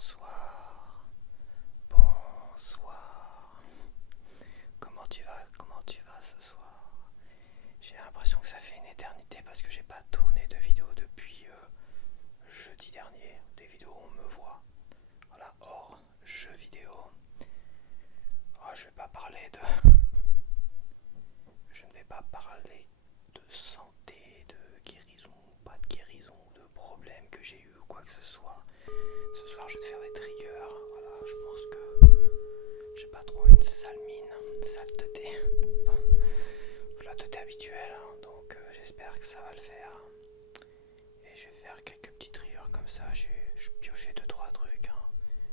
Bonsoir, bonsoir. Comment tu vas? Comment tu vas ce soir? J'ai l'impression que ça fait une éternité parce que j'ai pas tourné de vidéo depuis jeudi dernier. Des vidéos où on me voit. Voilà, hors jeux vidéo. Oh, je ne vais pas parler de santé, de guérison, pas de guérison, de problèmes que j'ai eu ou quoi que ce soit. Ce soir, je vais te faire des triggers. Voilà, je pense que j'ai pas trop une sale mine, une saleté. La tête habituelle, hein, donc j'espère que ça va le faire. Et je vais faire quelques petits triggers comme ça. J'ai pioché 2-3 trucs. Hein.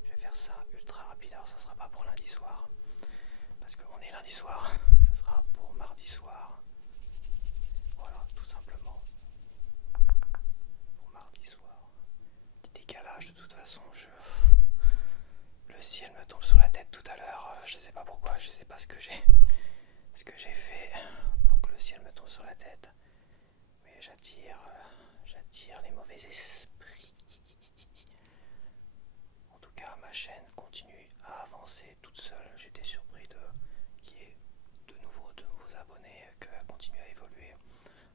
Je vais faire ça ultra rapide. Alors, ça sera pas pour lundi soir. Parce qu'on est lundi soir. Ça sera pour mardi soir. Voilà, tout simplement. Pour mardi soir. Petit décalage, de toute façon, le ciel me tombe sur la tête tout à l'heure. Je sais pas pourquoi, je sais pas ce que j'ai fait pour que le ciel me tombe sur la tête. Mais j'attire les mauvais esprits. En tout cas, ma chaîne continue à avancer toute seule. J'étais surpris qu'il y ait de nouveaux abonnés, qu'elle continue à évoluer.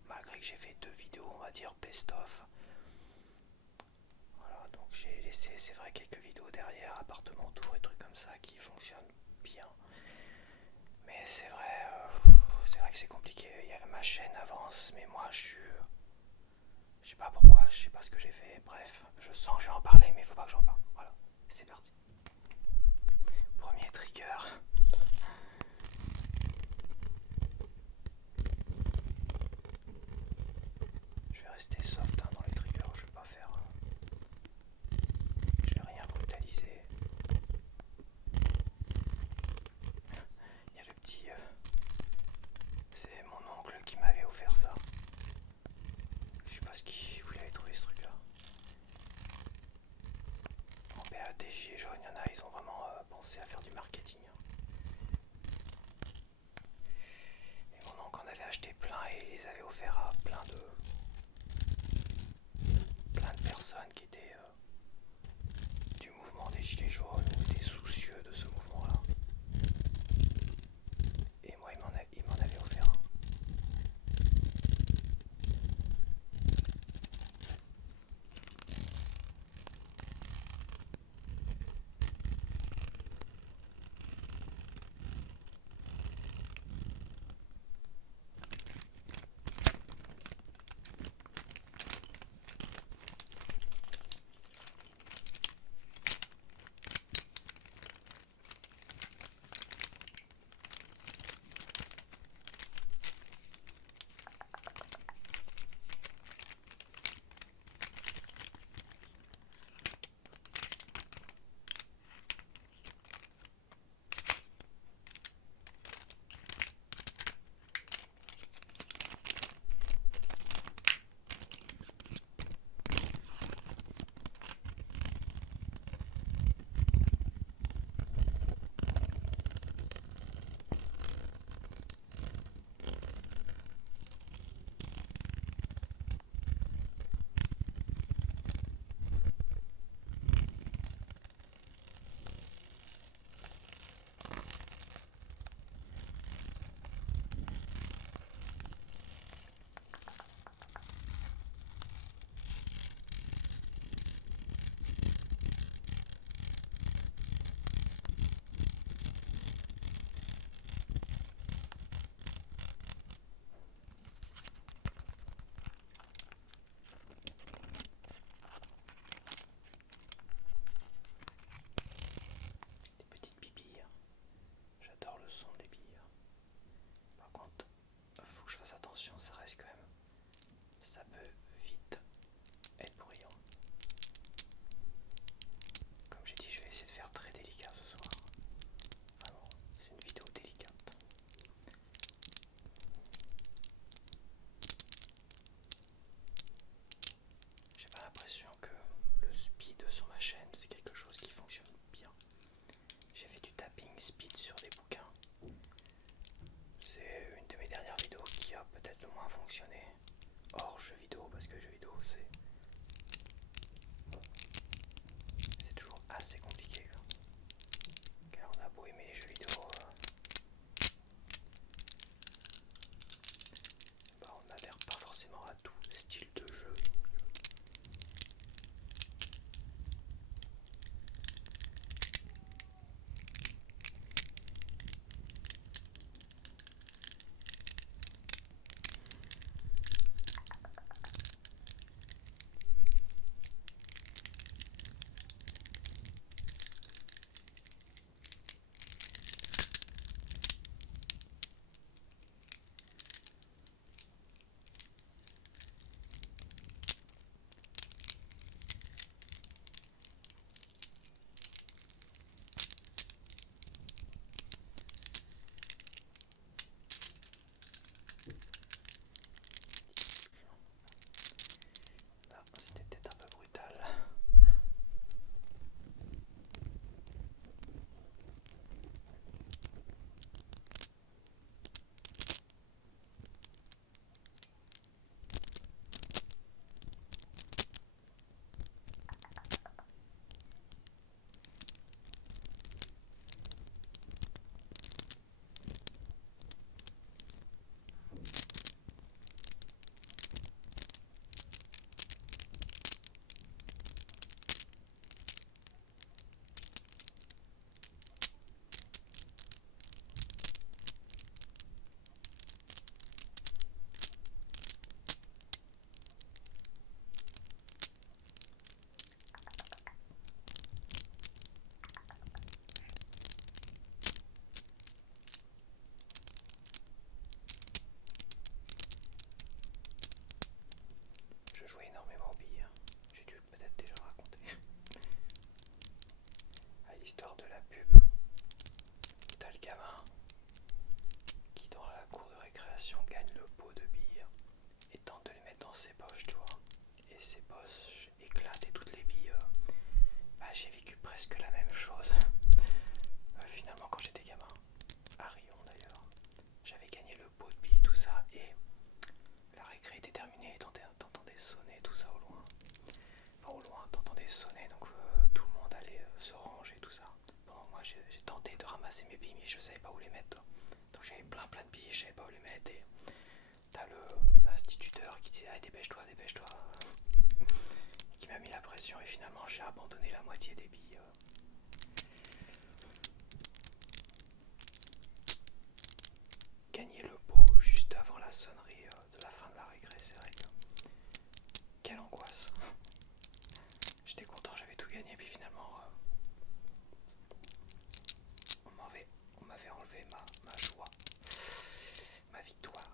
Malgré que j'ai fait 2 vidéos, on va dire best-of. Voilà, donc j'ai laissé, c'est vrai, quelques vidéos derrière, appartement tour et trucs comme ça qui fonctionnent bien. Mais c'est vrai que c'est compliqué. Ma chaîne avance, mais moi je sais pas pourquoi, je sais pas ce que j'ai fait. Bref, je sens que je vais en parler, mais il faut pas que j'en parle. Voilà, c'est parti. Premier trigger. Je vais rester soft hein, dans les triggers, je vais pas faire. Je vais rien brutaliser. Il y a le petit. C'est mon oncle qui m'avait offert ça. Je sais pas où il avait trouvé ce truc là. En période des gilets jaunes, il y en a, ils ont vraiment pensé à faire du marketing. Et mon oncle en avait acheté plein et il les avait offerts à plein de personnes qui étaient du mouvement des gilets jaunes ou étaient soucieux de ce mouvement là. Et moi il m'en avait offert un. ses bosses, j'ai éclaté toutes les billes. J'ai vécu presque la même chose. Finalement quand j'étais gamin, à Rion d'ailleurs, j'avais gagné le pot de billes tout ça et la récré était terminée, t'entendais sonner tout ça au loin. Enfin au loin, t'entendais sonner donc tout le monde allait se ranger tout ça. Bon, moi j'ai tenté de ramasser mes billes mais je savais pas où les mettre. Donc j'avais plein de billes, je savais pas où les mettre et t'as l'instituteur qui disait ah, dépêche-toi, dépêche-toi et qui m'a mis la pression et finalement j'ai abandonné la moitié des billes. Gagner le pot juste avant la sonnerie de la fin de la récré, c'est vrai que quelle angoisse. J'étais content, j'avais tout gagné puis finalement on m'avait enlevé ma joie, ma victoire.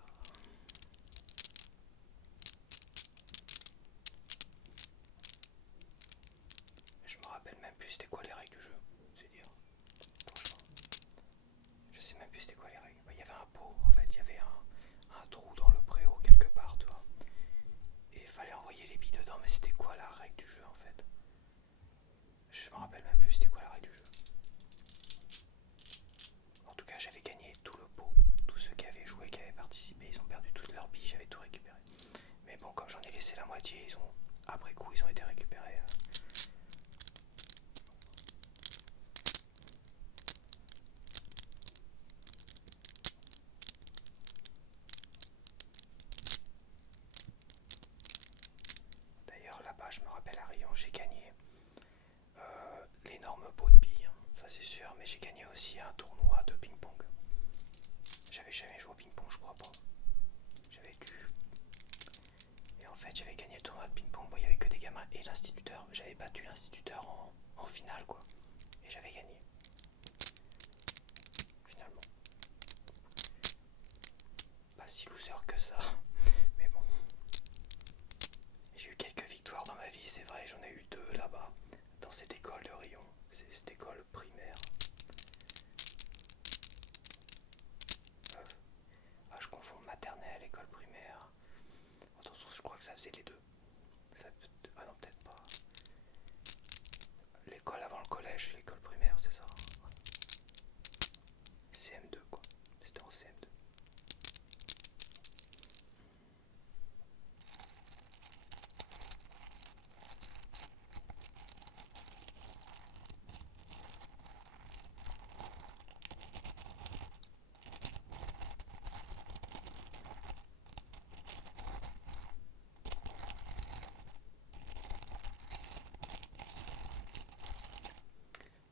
Je me rappelle même plus c'était quoi les règles du jeu, c'est dire. Franchement, je sais même plus c'était quoi les règles. Il y avait un pot, en fait, il y avait un trou dans le préau quelque part, tu vois. Et il fallait envoyer les billes dedans, mais c'était quoi la règle du jeu en fait? Je me rappelle même plus c'était quoi la règle du jeu. En tout cas, j'avais gagné tout le pot. Tous ceux qui avaient joué, qui avaient participé, ils ont perdu toutes leurs billes, j'avais tout récupéré. Mais bon, comme j'en ai laissé la moitié, après coup, ils ont été récupérés. D'ailleurs, là-bas, je me rappelle à Rion, j'ai gagné l'énorme pot de billes, hein, ça c'est sûr, mais j'ai gagné aussi un tournoi de ping-pong. J'avais jamais joué au ping-pong, je crois pas. J'avais lu. Et en fait, j'avais gagné le tournoi de ping-pong. Bon, il y avait que des gamins et l'instituteur. J'avais battu l'instituteur en finale, quoi. Et j'avais gagné. Finalement. Pas si loser que ça. Mais bon. J'ai eu quelques victoires dans ma vie, c'est vrai. J'en ai eu 2 là-bas. Dans cette école de Rion. C'est cette école primaire. Je confonds maternelle, école primaire. Attention, je crois que ça faisait les deux. Ah non, peut-être pas. L'école avant le collège, l'école primaire, c'est ça. CM2 quoi. C'était en CM2.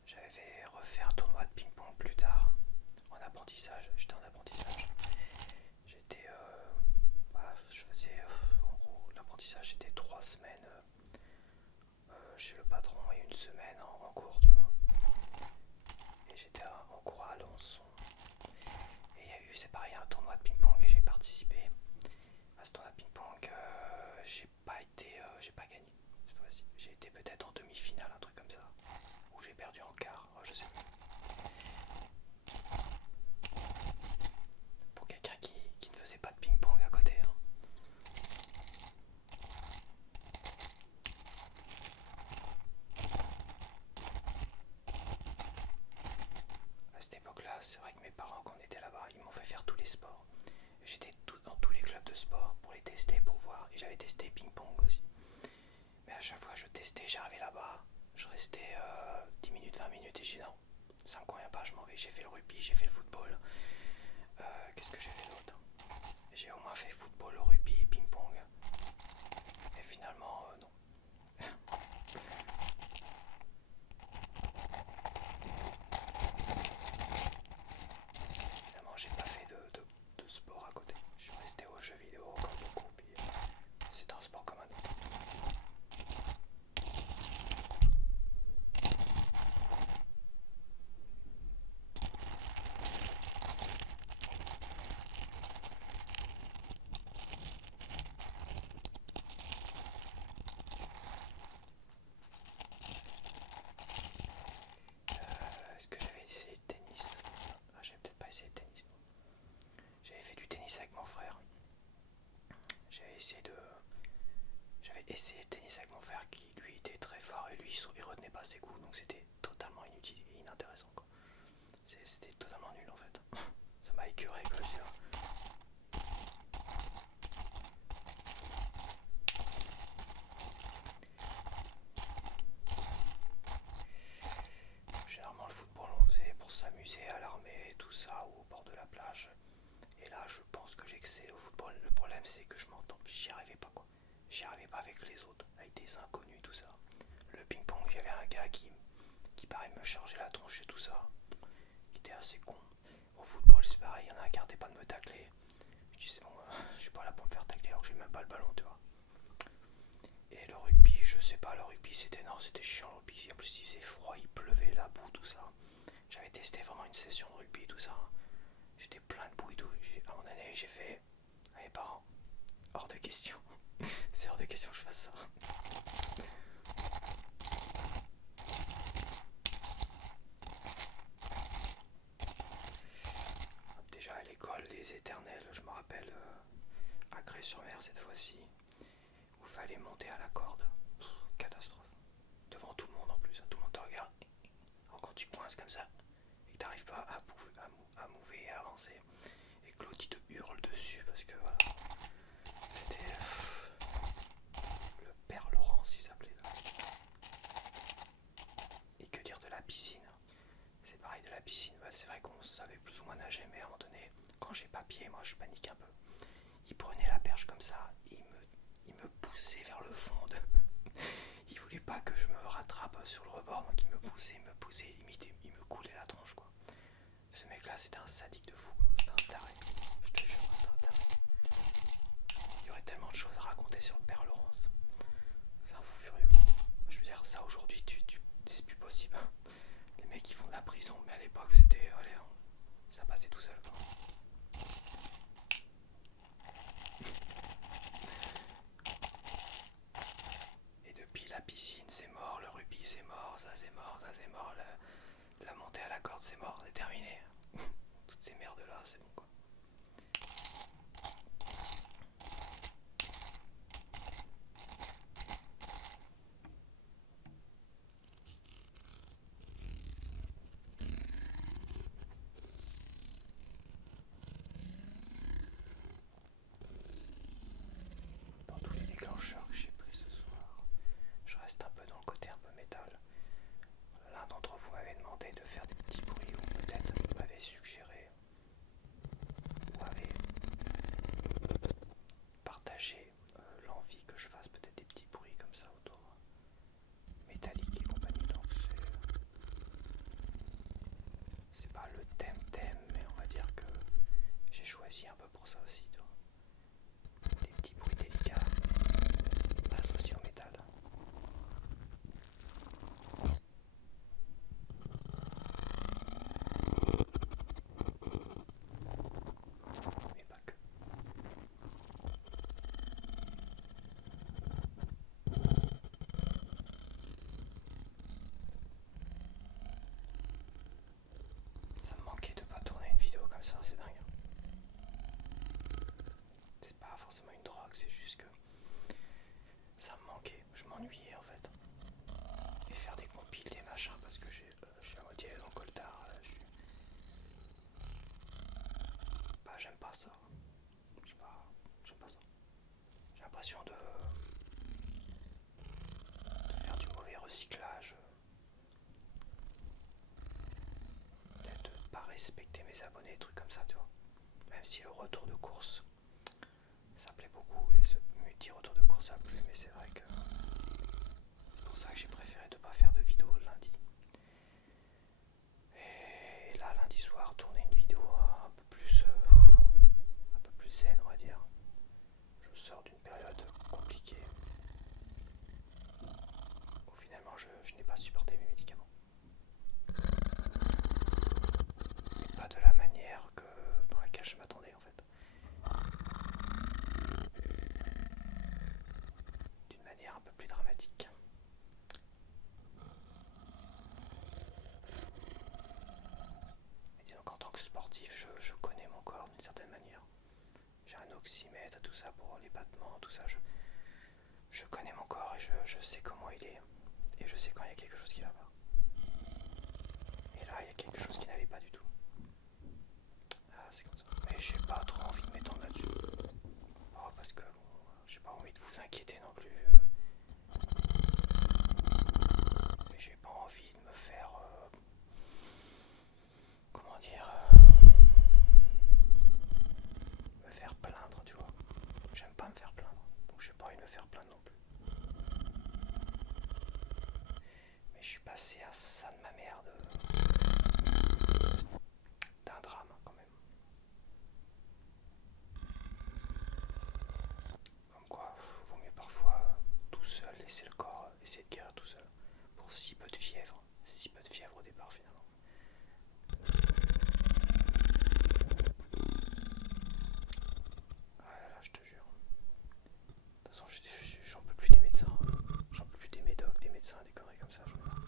J'avais refait un tournoi de ping-pong plus tard. En apprentissage. J'étais en apprentissage. J'étais. Je faisais. En gros, l'apprentissage c'était 3 semaines chez le patron et une semaine en cours, tu vois. Et j'étais en cours à Alençon. Et il y a eu, c'est pareil, un tournoi de ping-pong et j'ai participé à ce tournoi de ping-pong. J'ai pas gagné cette fois-ci. J'ai été peut-être en demi-finale, un truc comme ça. Ou j'ai perdu en quart, je sais plus. Pour quelqu'un qui ne faisait pas de ping-pong à côté. Hein. À cette époque-là, c'est vrai que mes parents, quand on était là-bas, ils m'ont fait faire tous les sports. J'étais dans tous les clubs de sport pour les tester, pour voir. Et j'avais testé ping-pong aussi. Mais à chaque fois, je testais, j'arrivais là-bas. Je restais 10 minutes, 20 minutes et je dis non, ça me convient pas, je m'en vais. J'ai fait le rugby, j'ai fait le football. Qu'est-ce que j'ai fait d'autre? J'ai au moins fait football, rugby, ping-pong. Et finalement, non. Finalement, j'ai pas fait de sport à côté. Je suis resté aux jeux vidéo comme beaucoup. Puis c'est un sport comme un autre. Est-ce que j'avais essayé le tennis? J'avais peut-être pas essayé le tennis. Non. J'avais fait du tennis avec mon frère. J'avais essayé de J'avais essayé le tennis avec mon frère qui lui était très fort et lui il retenait pas ses coups, donc c'était totalement inutile et inintéressant quoi. C'était totalement nul en fait. Ça m'a écœuré quoi, je veux dire. Généralement le football on faisait pour s'amuser à l'armée, tout ça, ou au bord de la plage. Et là je pense que j'ai excellé au football. Le problème c'est que je m'entends, j'y arrivais pas quoi. J'y arrivais pas avec les autres, avec des inconnus, tout ça. Le ping-pong, j'avais un gars qui paraît me charger la tronche et tout ça, qui était assez con. Au football c'est pareil, il y en a un qui arrêtait pas de me tacler. Je dis c'est bon, je suis pas là pour me faire tacler alors que j'ai même pas le ballon, tu vois. Et le rugby, je sais pas, le rugby c'était non, c'était chiant le rugby. En plus il faisait froid, il pleuvait, la boue, tout ça. J'avais testé vraiment une session de rugby, tout ça. J'étais plein de boue et tout. À mon année, j'ai fait à mes parents, hors de question. C'est hors de question que je fasse ça. Déjà à l'école, les éternels, je me rappelle, à Grès-sur-Mer cette fois-ci, où il fallait monter à la corde. Catastrophe. Devant tout le monde en plus, hein, tout le monde te regarde. Alors quand tu coinces comme ça, et que t'arrives pas à mouver et à avancer, et que l'autre il te hurle dessus parce que voilà, c'était le père Laurence il s'appelait là. Et que dire de la piscine? C'est pareil de la piscine, bah, c'est vrai qu'on savait plus ou moins nager, mais à un moment donné, quand j'ai pas pied, moi je panique un peu. Il prenait la perche comme ça, et il me poussait vers le fond. Il voulait pas que je me rattrape sur le rebord, donc il me poussait, limite il me coulait la tronche quoi. Ce mec là c'était un sadique de fou, c'était un taré. Je te jure, c'était un taré. Il y aurait tellement de choses à raconter sur le père Laurence. C'est un fou furieux. Je veux dire, ça aujourd'hui, c'est plus possible. Les mecs ils font de la prison, mais à l'époque c'était. Allez, ça passait tout seul quoi. Et depuis la piscine c'est mort, le rugby c'est mort, ça c'est mort, ça c'est mort, la montée à la corde c'est mort, c'est terminé. Toutes ces merdes là, c'est bon quoi. Dans tous les déclencheurs que j'ai pris ce soir, je reste un peu dans le côté un peu métal. L'un d'entre vous m'avait demandé de faire des petits bruits ou peut-être m'avait suggéré ou avait partagé l'envie que je fasse peut-être des petits bruits comme ça autour métallique et compagnie. Donc c'est pas le thème, mais on va dire que j'ai choisi un peu pour ça aussi, tu vois. Des petits bruits délicats associés au métal. Mais pas que. Ça me manquait de pas tourner une vidéo comme ça, c'est dingue. C'est pas forcément une drogue, c'est juste que ça me manquait, je m'ennuyais en fait. Et faire des compiles, des machins, parce que je suis à moitié dans le coltard, bah, j'aime pas ça. Je sais pas, j'aime pas ça. J'ai l'impression de faire du mauvais recyclage, de pas respecter mes abonnés, des trucs comme ça, tu vois. Même si le retour de course, ça plaît beaucoup, et ce multi-retour de course ça plaît, mais c'est vrai que c'est pour ça que j'ai préféré de pas faire de vidéo le lundi. Et là, lundi soir, tourner une vidéo un peu plus zen, on va dire. Je sors d'une période compliquée où finalement je n'ai pas supporté mes médicaments. Mais pas de la manière dans laquelle je m'attendais en fait. D'une manière un peu plus dramatique. Et disons qu'en tant que sportif, je connais mon corps d'une certaine manière. J'ai un oxymètre, tout ça pour les battements, tout ça. Je connais et je sais comment il est. Et je sais quand il y a quelque chose qui va pas. Et là, il y a quelque chose qui n'allait pas du tout. Ah, c'est comme ça. Mais j'ai pas trop envie de m'étendre là-dessus. Oh, parce que bon, j'ai pas envie de vous inquiéter non plus. Mais j'ai pas envie de me faire. Comment dire me faire plaindre, tu vois. J'aime pas me faire plaindre. Donc j'ai pas envie de me faire plaindre non plus. Mais je suis passé à ça de ma merde. D'un drame quand même. Comme quoi, vaut mieux parfois tout seul laisser le corps essayer de guérir tout seul. Pour si peu de fièvre. Si peu de fièvre au départ finalement. Ah là là, je te jure. De toute façon, j'en peux plus des médecins. J'en peux plus des médocs, des médecins, des conneries comme ça. J'en ai marre.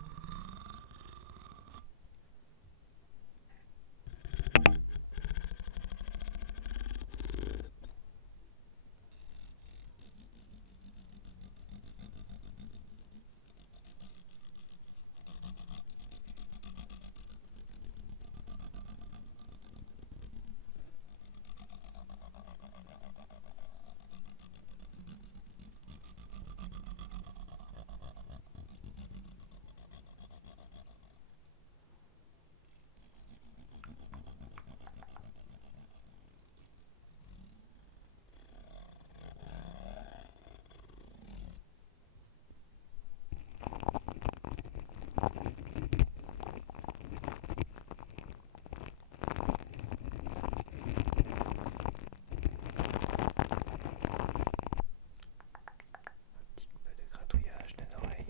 Un petit peu de gratouillage de l'oreille.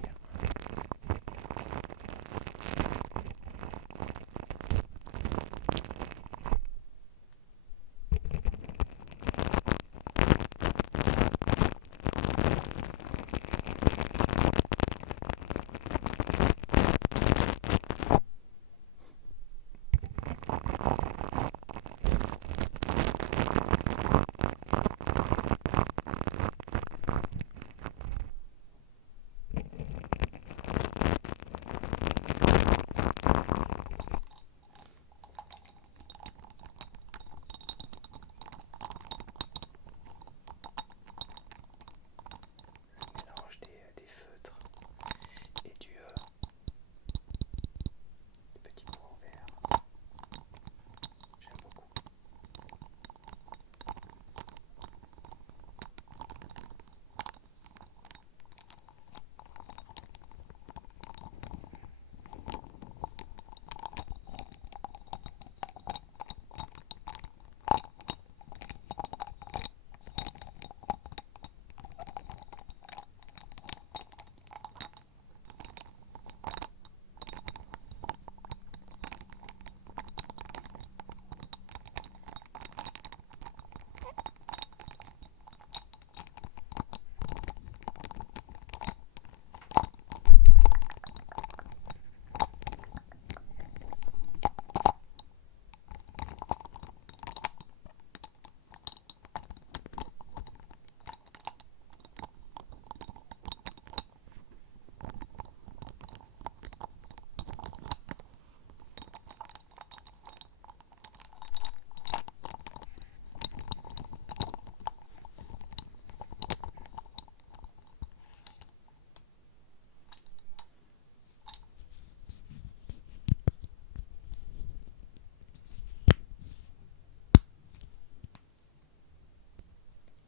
Mélange des feutres et des petits pots en verre. J'aime beaucoup.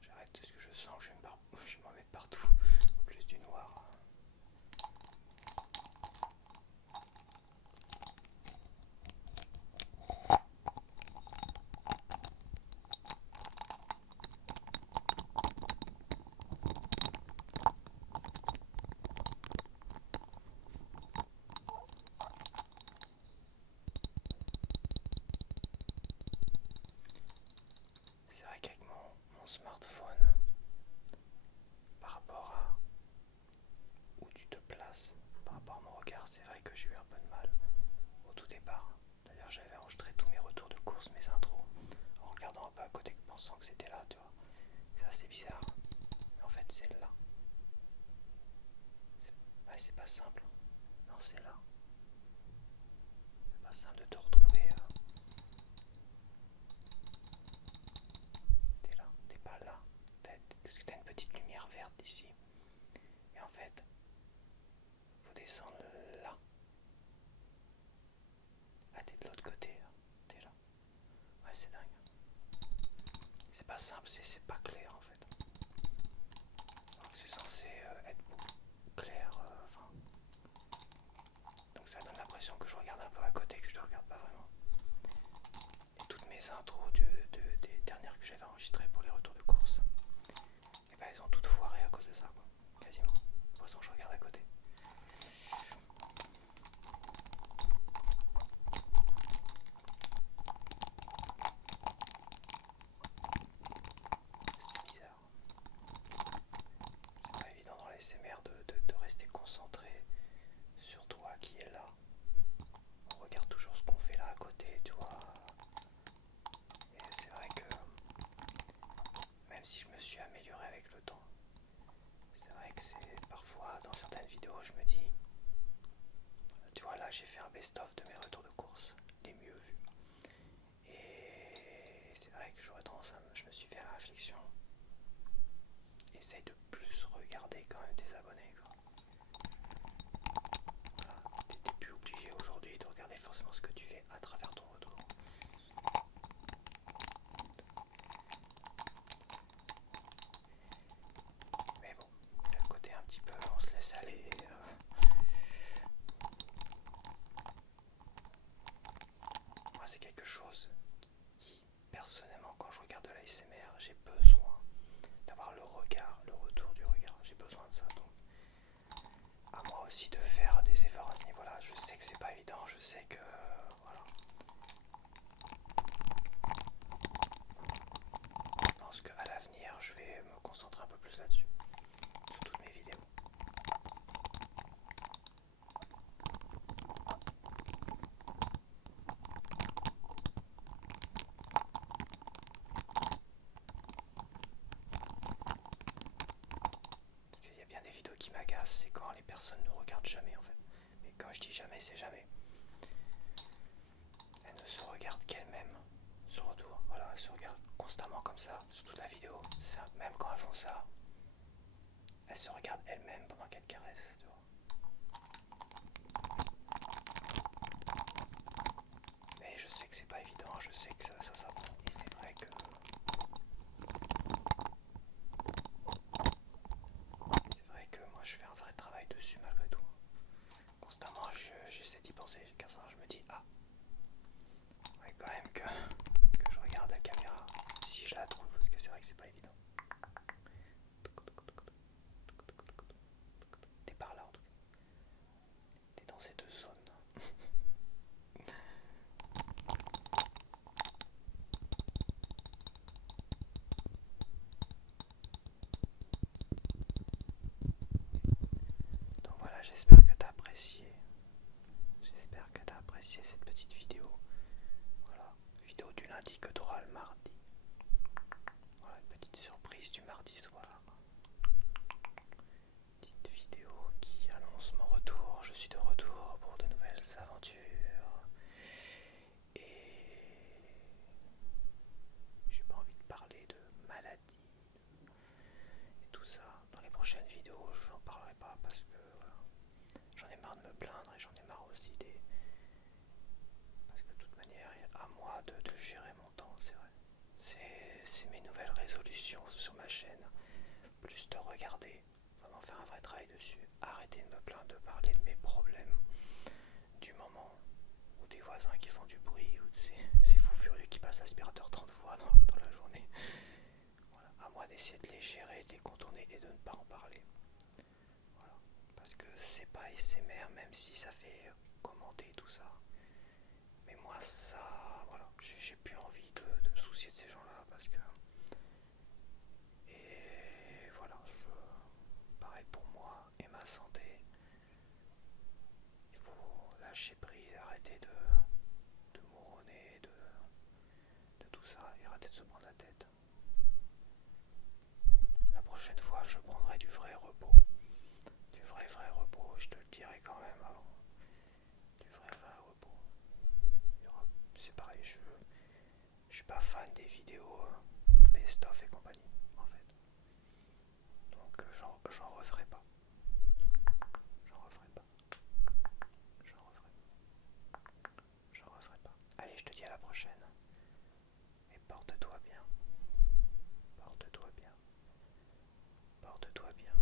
J'arrête parce que je sens que je vais m'en mettre partout. En plus du noir. C'est vrai qu'avec mon smartphone, par rapport à où tu te places, par rapport à mon regard, c'est vrai que j'ai eu un peu de mal au tout départ. D'ailleurs, j'avais enregistré tous mes retours de course, mes intros, en regardant un peu à côté, pensant que c'était là, tu vois. C'est assez bizarre. En fait, c'est là. simple. Non, c'est là. C'est pas simple de te retrouver. T'es là, t'es pas là. Parce que t'as une petite lumière verte ici. Et en fait, faut descendre là. Ah, t'es de l'autre côté, là. T'es là. Ouais, c'est dingue. C'est pas simple, c'est pas clair en fait. Alors que c'est censé être beaucoup clair. Donc ça donne l'impression que je regarde un peu à côté, que je ne regarde pas vraiment. Et toutes mes intros des dernières que j'avais enregistrées pour les retours de course, et ben elles ont toutes foiré à cause de ça, quoi. Quasiment. De toute façon, je regarde à côté. C'est bizarre. C'est pas évident dans l'ASMR de rester concentré sur toi qui est là. On regarde toujours ce qu'on fait là à côté, tu vois. Et c'est vrai que même si je me suis amélioré avec le temps, c'est vrai que c'est parfois dans certaines vidéos je me dis, tu vois là j'ai fait un best-of de mes retours de course, les mieux vus. Et c'est vrai que j'aurais tendance je me suis fait la réflexion, essaye de plus regarder quand même tes abonnés, quoi. Voilà, t'es plus obligé aujourd'hui de regarder forcément ce que tu fais à travers ton retour. Mais bon, il y a le côté un petit peu on se laisse aller. Moi c'est quelque chose qui, personnellement, quand je regarde de l'ASMR, j'ai besoin d'avoir le regard, le retour du regard. J'ai besoin de ça. Donc, à moi aussi de faire des efforts à ce niveau-là. Je sais que c'est pas évident. Je sais que voilà. Je pense qu'à l'avenir, je vais me concentrer un peu plus là-dessus, sur toutes mes vidéos. Parce qu'il y a bien des vidéos qui m'agacent, c'est quand les personnes ne regardent jamais en fait. Mais quand je dis jamais, c'est jamais. Elles ne se regardent qu'elles-mêmes, ce retour. Voilà, elles se regardent constamment comme ça, sur toute la vidéo. Même quand elles font ça, elles se regardent elles-mêmes pendant qu'elles caressent, tu vois. Mais je sais que c'est pas évident, je sais que ça s'apprend. Et c'est vrai que moi je fais un vrai travail dessus malgré tout. Constamment j'essaie d'y penser, car ça je me dis ouais, quand même que je regarde la caméra si je la trouve, parce que c'est vrai que c'est pas évident. T'es par là en tout cas. T'es dans ces deux zones. Donc voilà, j'espère que t'as apprécié. J'espère que t'as apprécié cette petite vidéo. Voilà, vidéo du lundi que t'auras le mardi. Voilà, une petite surprise du mardi soir. Petite vidéo qui annonce mon retour. Je suis de retour pour de nouvelles aventures. Et j'ai pas envie de parler de maladie et tout ça. Dans les prochaines vidéos, j'en parlerai pas parce que voilà, j'en ai marre de me plaindre et j'en ai marre aussi parce que de toute manière, à moi de gérer mon temps, c'est vrai. C'est mes nouvelles résolutions sur ma chaîne. Plus de regarder, vraiment faire un vrai travail dessus. Arrêter de me plaindre, de parler de mes problèmes du moment, ou des voisins qui font du bruit, ou de ces fous furieux qui passent l'aspirateur 30 fois dans la journée. Voilà. À moi d'essayer de les gérer, de les contourner et de ne pas en parler. Voilà. Parce que c'est pas SMR, même si ça fait commenter tout ça. Mais moi ça, voilà, j'ai plus envie de me soucier de ces gens-là parce que... Et voilà, pareil pour moi et ma santé. Il faut lâcher prise, arrêter de mouronner, de tout ça et arrêter de se prendre la tête. La prochaine fois, je prendrai du vrai repos. Du vrai repos, je te le dirai c'est pareil, je suis pas fan des vidéos best-of et compagnie, en fait. Donc j'en referai pas. J'en referai pas. J'en referai J'en referai pas. Allez, je te dis à la prochaine. Et porte-toi bien. Porte-toi bien. Porte-toi bien.